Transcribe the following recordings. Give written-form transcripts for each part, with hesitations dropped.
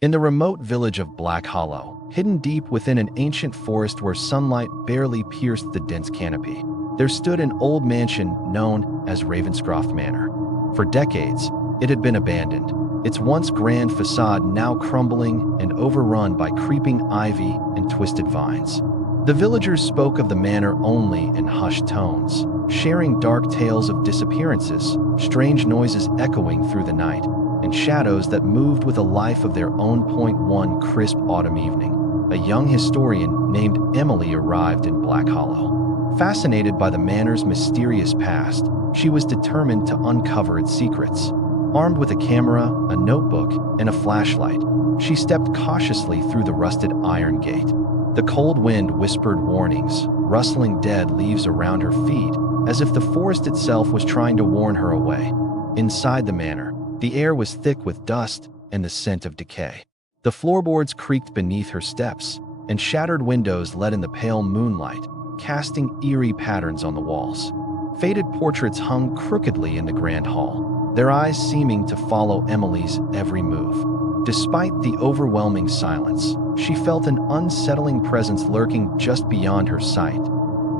In the remote village of Black Hollow, hidden deep within an ancient forest where sunlight barely pierced the dense canopy, there stood an old mansion known as Ravenscroft Manor. For decades, it had been abandoned, its once grand facade now crumbling and overrun by creeping ivy and twisted vines. The villagers spoke of the manor only in hushed tones, sharing dark tales of disappearances, strange noises echoing through the night, and shadows that moved with a life of their own. One crisp autumn evening, a young historian named Emily arrived in Black Hollow. Fascinated by the manor's mysterious past, she was determined to uncover its secrets. Armed with a camera, a notebook, and a flashlight, she stepped cautiously through the rusted iron gate. The cold wind whispered warnings, rustling dead leaves around her feet, as if the forest itself was trying to warn her away. Inside the manor, the air was thick with dust and the scent of decay. The floorboards creaked beneath her steps, and shattered windows let in the pale moonlight, casting eerie patterns on the walls. Faded portraits hung crookedly in the grand hall, their eyes seeming to follow Emily's every move. Despite the overwhelming silence, she felt an unsettling presence lurking just beyond her sight.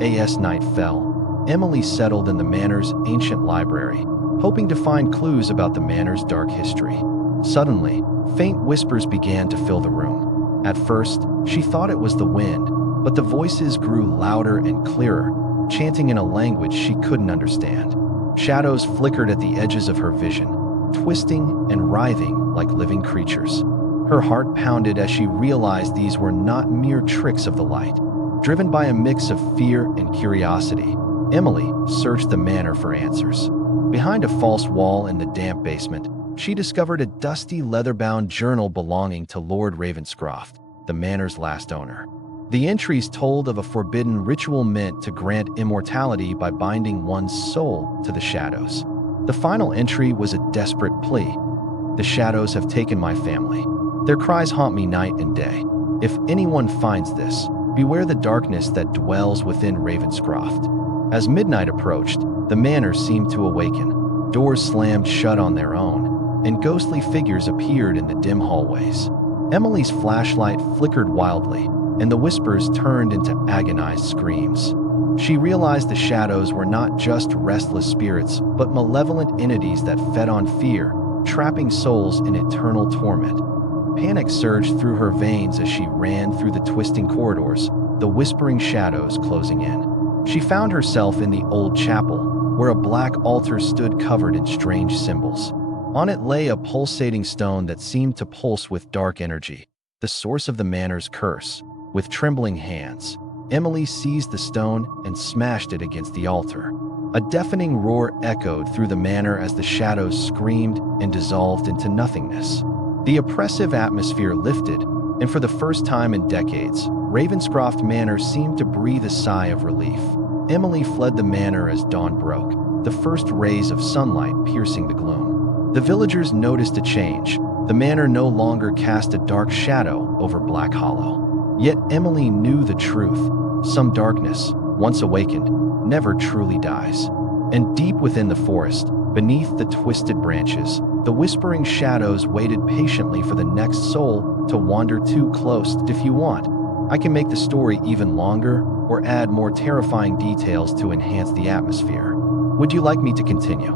As night fell, Emily settled in the manor's ancient library, hoping to find clues about the manor's dark history. Suddenly, faint whispers began to fill the room. At first, she thought it was the wind, but the voices grew louder and clearer, chanting in a language she couldn't understand. Shadows flickered at the edges of her vision, twisting and writhing like living creatures. Her heart pounded as she realized these were not mere tricks of the light. Driven by a mix of fear and curiosity, Emily searched the manor for answers. Behind a false wall in the damp basement, she discovered a dusty leather-bound journal belonging to Lord Ravenscroft, the manor's last owner. The entries told of a forbidden ritual meant to grant immortality by binding one's soul to the shadows. The final entry was a desperate plea. "The shadows have taken my family. Their cries haunt me night and day. If anyone finds this, beware the darkness that dwells within Ravenscroft." As midnight approached, the manor seemed to awaken. Doors slammed shut on their own, and ghostly figures appeared in the dim hallways. Emily's flashlight flickered wildly, and the whispers turned into agonized screams. She realized the shadows were not just restless spirits, but malevolent entities that fed on fear, trapping souls in eternal torment. Panic surged through her veins as she ran through the twisting corridors, the whispering shadows closing in. She found herself in the old chapel, where a black altar stood covered in strange symbols. On it lay a pulsating stone that seemed to pulse with dark energy, the source of the manor's curse. With trembling hands, Emily seized the stone and smashed it against the altar. A deafening roar echoed through the manor as the shadows screamed and dissolved into nothingness. The oppressive atmosphere lifted, and for the first time in decades, Ravenscroft Manor seemed to breathe a sigh of relief. Emily fled the manor as dawn broke, the first rays of sunlight piercing the gloom. The villagers noticed a change. The manor no longer cast a dark shadow over Black Hollow. Yet Emily knew the truth. Some darkness, once awakened, never truly dies. And deep within the forest, beneath the twisted branches, the whispering shadows waited patiently for the next soul to wander too close. If you want, I can make the story even longer or add more terrifying details to enhance the atmosphere. Would you like me to continue?